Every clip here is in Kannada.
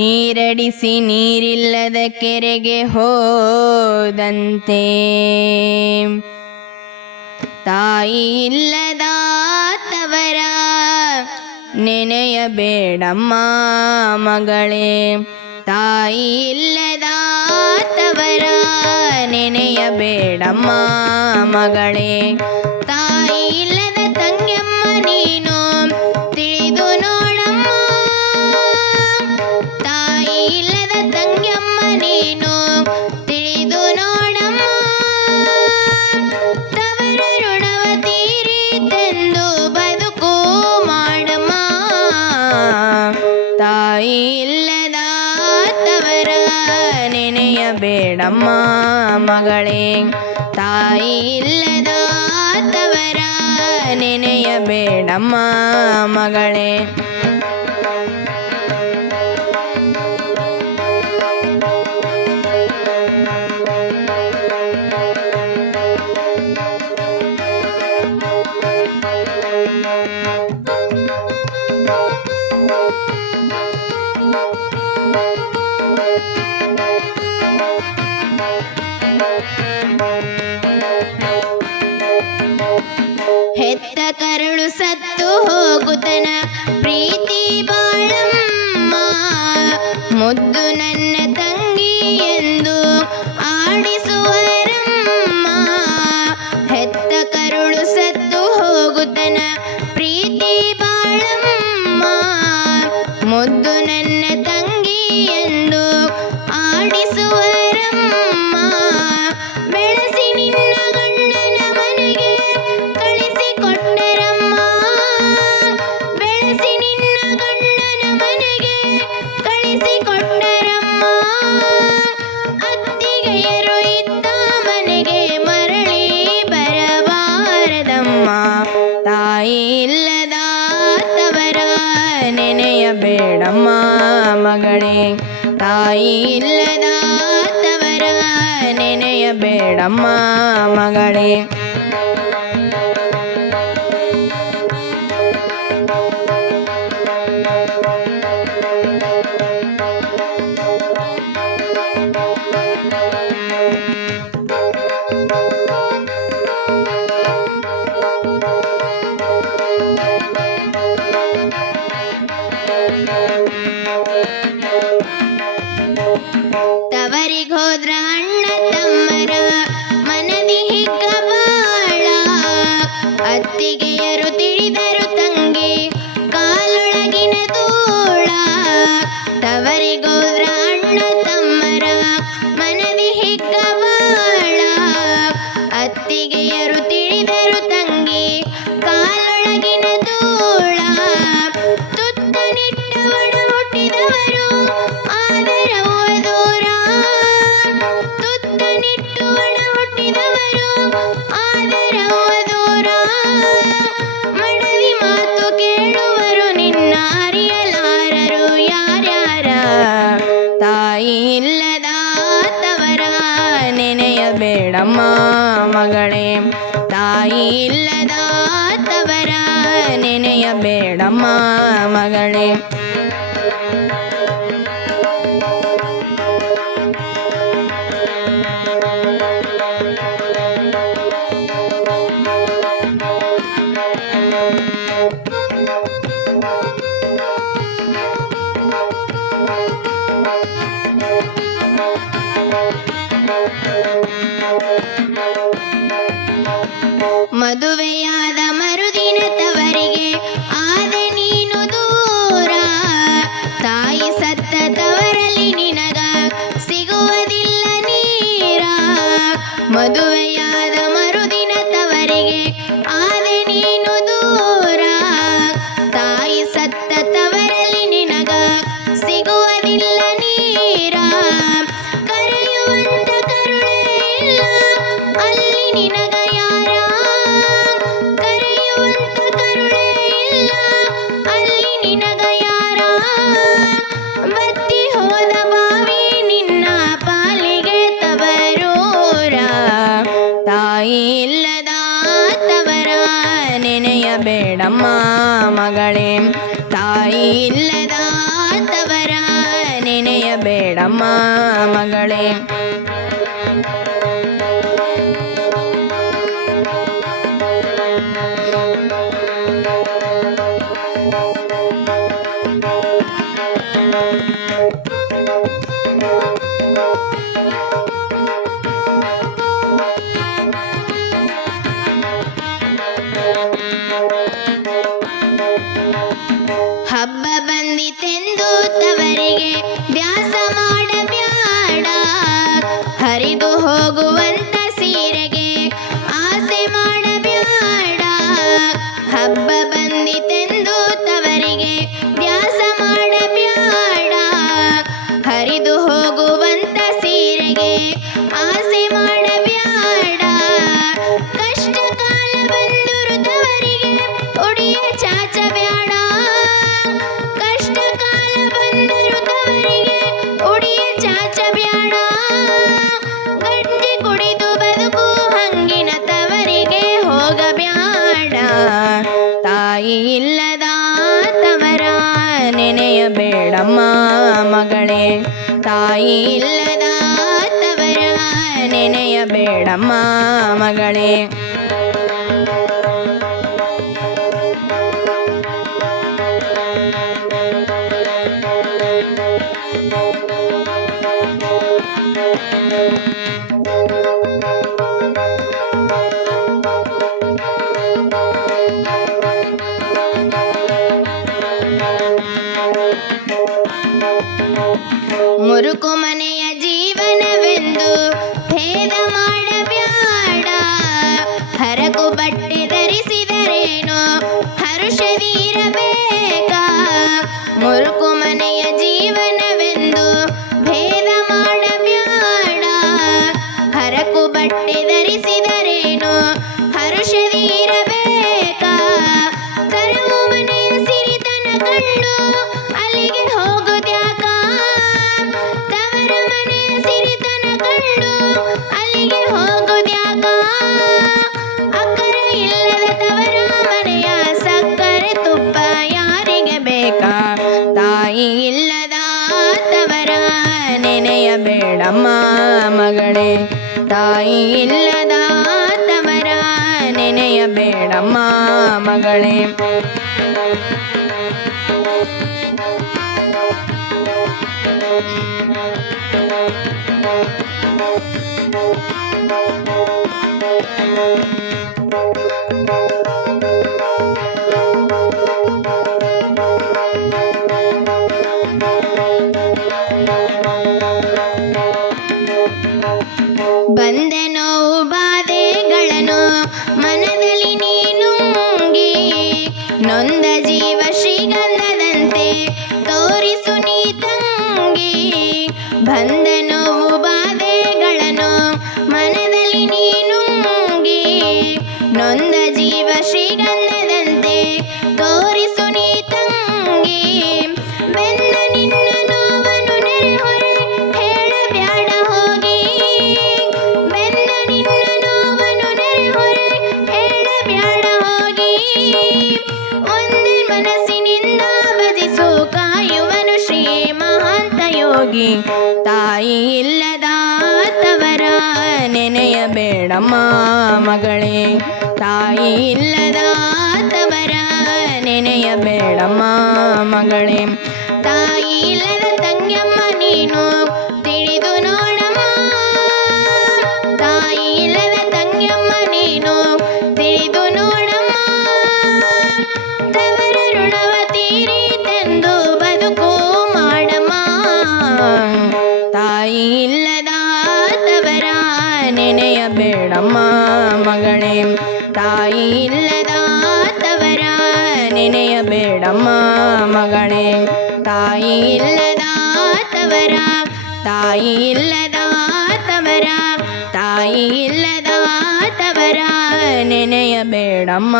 ನೀರಡಿಸಿ ನೀರಿಲ್ಲದ ಕೆರೆಗೆ ಹೋದಂತೆ ತಾಯಿ ಇಲ್ಲದ ತವರ ನೆನೆಯಬೇಡಮ್ಮ ಮಗಳೇ ತಾಯಿ ಇಲ್ಲದ ತವರ ನೆನೆಯಬೇಡಮ್ಮ ಮಗಳೇ ತಾಯಿ ಇಲ್ಲದ ತಂಗಿಯಮ್ಮ ನೀನು ತಿಳಿದು ನೋಡಮ್ಮ ತಾಯಿ ಇಲ್ಲದ ತಂಗಿಯಮ್ಮ ನೀನು ತಿಳಿದು ನೋಡಮ್ಮ ತವರ ಋಣವ ತೀರಿತೆಂದು ಬದುಕು ಮಾಡಮ್ಮ ತಾಯಿ ಇಲ್ಲದ ತವರ ನೆನೆಯಬೇಡಮ್ಮ ಮಗಳೇ ತಾಯಿ ಇಲ್ಲದ ತವರ ನೆನೆಯಬೇಡಮ್ಮ ಮಗಳೇ ಹೆತ್ತ ಕರುಳು ಸತ್ತು ಹೋಗುತ್ತನ ಪ್ರೀತಿ ಬಾಳಮ್ಮ ಮುದ್ದು ನನ್ನ ತಂಗಿ ಎಂದು ಆಡಿಸುವರಮ್ಮ ಹೆತ್ತ ಕರುಳು ಸತ್ತು ಹೋಗುತ್ತನ ಪ್ರೀತಿ ಬಾಳಮ್ಮ ಮುದ್ದು ನನ್ನ ತಂಗಿ ಎಂದು ಆಡಿಸುವರಮ್ಮ ಬೆಳೆಸಿ ನಿನ್ನ ಗಂಡನ ಮನೆಗೆ ಕಳಿಸಿಕೊಟ್ಟರಮ್ಮ ಬೆಳೆಸಿ ನಿನ್ನ ಗಂಡನ ಮನೆಗೆ ಕಳಿಸಿಕೊಟ್ಟರಮ್ಮ ಅತ್ತಿಗೆಯರು ಇದ್ದ ಮನೆಗೆ ಮರಳಿ ಬರಬಾರದಮ್ಮ ತಾಯಿ ಇಲ್ಲದ ತವರ ನೆನೆಯಬೇಡಮ್ಮ ಮಗಳೇ ತಾಯಿ ಇಲ್ಲದ ತವರ ನೆನೆಯಬೇಡಮ್ಮ ಮಗಳೇ ತವರಿಗೋದ್ರ ಅಣ್ಣ ತಮ್ಮರ ಮನದಿ ಹಿಗ್ಗ ಬಾಳ ಅತ್ತಿಗೆಯರು ತಿಳಿದರು ತಂಗಿ ಕಾಲೊಳಗಿನ ಧೂಳ ತವರಿಗೋದ್ರ ಅಣ್ಣ ತಮ್ಮರ ಮನದಿ ಹಿಗ್ಗ ಬಾಳ ಅತ್ತಿಗೆಯರು ತಿಳಿದರು ತಂಗಿ ಕಾಲೊಳಗಿನ ಧೂಳ ತುತ್ತನಿಟ್ಟವಳ ಹುಟ್ಟಿದವರು ಆದರವ ದೂರ ತುತ್ತನಿಟ್ಟುವಳ ಹುಟ್ಟಿದವರು ಆದರವ ದೂರ ಮಡವಿ ಮಾತು ಕೇಳುವರು ನಿನ್ನ ಅರಿಯಲಾರರು ಯಾರ್ಯಾರ ತಾಯಿ ಇಲ್ಲದ ತವರ ನೆನೆಯಬೇಡಮ್ಮ ಮಗಳೇ ತಾಯಿ ಇಲ್ಲದ ತವರ ನೆನೆಯಬೇಡಮ್ಮ ಮಗಳೇ ಮದುವೆಯಾದ ಮರುದಿನ ತವರಿಗೆ ಆದ ನೀನು ದೂರ ತಾಯಿ ಸತ್ತ ತವರಲ್ಲಿ ನಿನಗ ಸಿಗುವುದಿಲ್ಲ ನೀರ ಮದುವೆಯಾದ ಮರುದಿನ ತವರಿಗೆ ಆದ ನೀನು ದೂರ ತಾಯಿ ಸತ್ತ ತವರಲ್ಲಿ ನಿನಗ ಸಿಗುವುದಿಲ್ಲ ನೀರ ಕರೆಯುವಂತ ಕರುಣೆ ಇಲ್ಲ ಅಲ್ಲಿ ನಿನಗ ಯಾರ ಕರೆಯುವಂತ ಕರುಣೆ ಇಲ್ಲ ಅಲ್ಲಿ ನಿನಗ ಯಾರ ಬತ್ತಿ ಹೋದ ಬಾವಿ ನಿನ್ನ ಪಾಲಿಗೆ ತವರೂರ ತಾಯಿ ಇಲ್ಲದ ತವರ ನೆನೆಯಬೇಡಮ್ಮ ಮಗಳೇ ತಾಯಿ ಇಲ್ಲದ ತವರ ನೆನೆಯಬೇಡಮ್ಮ ಮಗಳೇ. ಹಬ್ಬ ಬಂದಿತೆಂದು ತವರಿಗೆ ದ್ಯಾಸ ಮಾಡಬ್ಯಾಡ, ಹರಿದು ಹೋಗುವಂತ ಸೀರೆಗೆ ಆಸೆ ಮಾಡಬ್ಯಾಡ. ಹಬ್ಬ ಬಂದಿತೆಂದು ತವರಿಗೆ ದ್ಯಾಸ ಮಾಡಬ್ಯಾಡ, ಹರಿದು ಹೋಗುವಂತ ಸೀರೆಗೆ ಆಸೆ ಮಾಡಬ್ಯಾಡ. ಕಷ್ಟ ಕಾಲ ಬಂದರು ತವರಿಗೆ ಒಡಿಯ ಚಾಚಬ್ಯಾಡ, ಕಷ್ಟ ಕಾಲ ಬಂದರು ತವರಿಗೆ ಒಡಿಯ ಚಾಚಬ್ಯಾಡ. ಗಂಜಿ ಕುಡಿದು ಬದುಕು ಹಂಗಿನ ತವರಿಗೆ ಹೋಗಬ್ಯಾಡ. ತಾಯಿ ಇಲ್ಲದ ತವರ ನೆನೆಯಬೇಡಮ್ಮ ಮಗಳೇ, ತಾಯಿ ಇಲ್ಲದ ತವರ ನೆನೆಯಬೇಡಮ್ಮ ಮಗಳೇ. ಮುರುಕು ಮನೆಯ ಜೀವನವೆಂದು ಭೇದ ಮಾಡಬ್ಯಾಡ, ಹರಕು ಬಟ್ಟೆ ಧರಿಸಿದರೇನೋ ಹರುಷದೀರಬೇಕ. ಮುರುಕು ಮನೆಯ ಜೀವನವೆಂದು ಭೇದ ಮಾಡಬ್ಯಾಡ, ಹರಕು ಬಟ್ಟೆ ಧರಿಸಿದರೇನೋ ಹರುಷದೀರಬೇಕ. ಕರವು ಮನೆಯ ಸಿರಿತನ ಕಂಡು ಅಲ್ಲಿಗೆ ಹೋಗುದ್ಯಾಕ, ತವರ ಮನೆಯ ಸಿರಿತನ ಕಂಡು ಅಲ್ಲಿಗೆ ಹೋಗುದ್ಯಾಕ. ಅಕ್ಕರ ಇಲ್ಲದ ತವರ ಮನೆಯ ಸಕ್ಕರೆ ತುಪ್ಪ ಯಾರಿಗೆ ಬೇಕಾ. ತಾಯಿ ಇಲ್ಲದ ತವರ ನೆನೆಯಬೇಡಮ್ಮ ಮಗಳೇ, ತಾಯಿ ಇಲ್ಲದ ತವರ ನೆನೆಯಬೇಡಮ್ಮ ಮಗಳೇ. ಬಂದ ನೋವು ಬಾಧೆಗಳನ್ನು ಮನದಲ್ಲಿ ನೀನುಂಗಿ, ನೊಂದ ಜೀವ ಶ್ರೀಗಂಧದಂತೆ ತೋರಿಸು ನೀ ತಂಗಿ. ಬಂದ ನೋವು ಬಾಧೆಗಳನ್ನು ಮನದಲ್ಲಿ ನೀನುಂಗಿ, ನೊಂದ ಜೀವ ಶ್ರೀಗಂಧದಂತೆ ತೋರಿಸು ನೀ ತಂಗಿ. ಬೆನ್ನ ನಿನ್ನ ನೋವನ್ನು ನೆರೆಹೊರೆ ಹೇಳಬ್ಯಾಡ ಹೋಗಿ, ಬೆನ್ನ ನಿನ್ನ ನೋವನ್ನು ನೆರೆಹೊರೆ ಹೇಳಬ್ಯಾಡ ಹೋಗಿ. ಒಂದೇ ಮನಸ್ಸಿನಿಂದ ಭಜಿಸು ಕಾಯುವನು ಶ್ರೀ ಮಹಾಂತ ಯೋಗಿ. ತಾಯಿ ಇಲ್ಲದ ತವರ ನೆನೆಯಬೇಡಮ್ಮ ಮಗಳೇ, ತಾಯಿ ಇಲ್ಲದ ತವರ ನೆನೆಯಬೇಡಮ್ಮ ಮಗಳೇ. ತಾಯಿ ಇಲ್ಲದ ತಂಗ್ಯಮ್ಮ ನೀನು ತಿಳಿದು ನೋಡಮ್ಮ, ತಾಯಿ ಇಲ್ಲದ ತಂಗ್ಯಮ್ಮ ನೀನು ತಿಳಿದು ನೋಡಮ್ಮ. ತವರ ಋಣವ ತೀರಿತೆಂದು ಬದುಕು ಮಾಡಮ್ಮ, ತಾಯಿ ಇಲ್ಲದ ತವರ ನೆನೆಯಬೇಡಮ್ಮ ಮಗಳೇ, ತಾಯಿ ಇಲ್ಲದ ತವರ ನೆನೆಯಬೇಡಮ್ಮ ಮಗಳೇ. ತಾಯಿ ಇಲ್ಲದ ತವರ, ತಾಯಿ ಇಲ್ಲದ ತವರ, ತಾಯಿ ಇಲ್ಲದ ತವರ ನೆನೆಯಬೇಡಮ್ಮ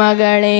ಮಗಳೇ.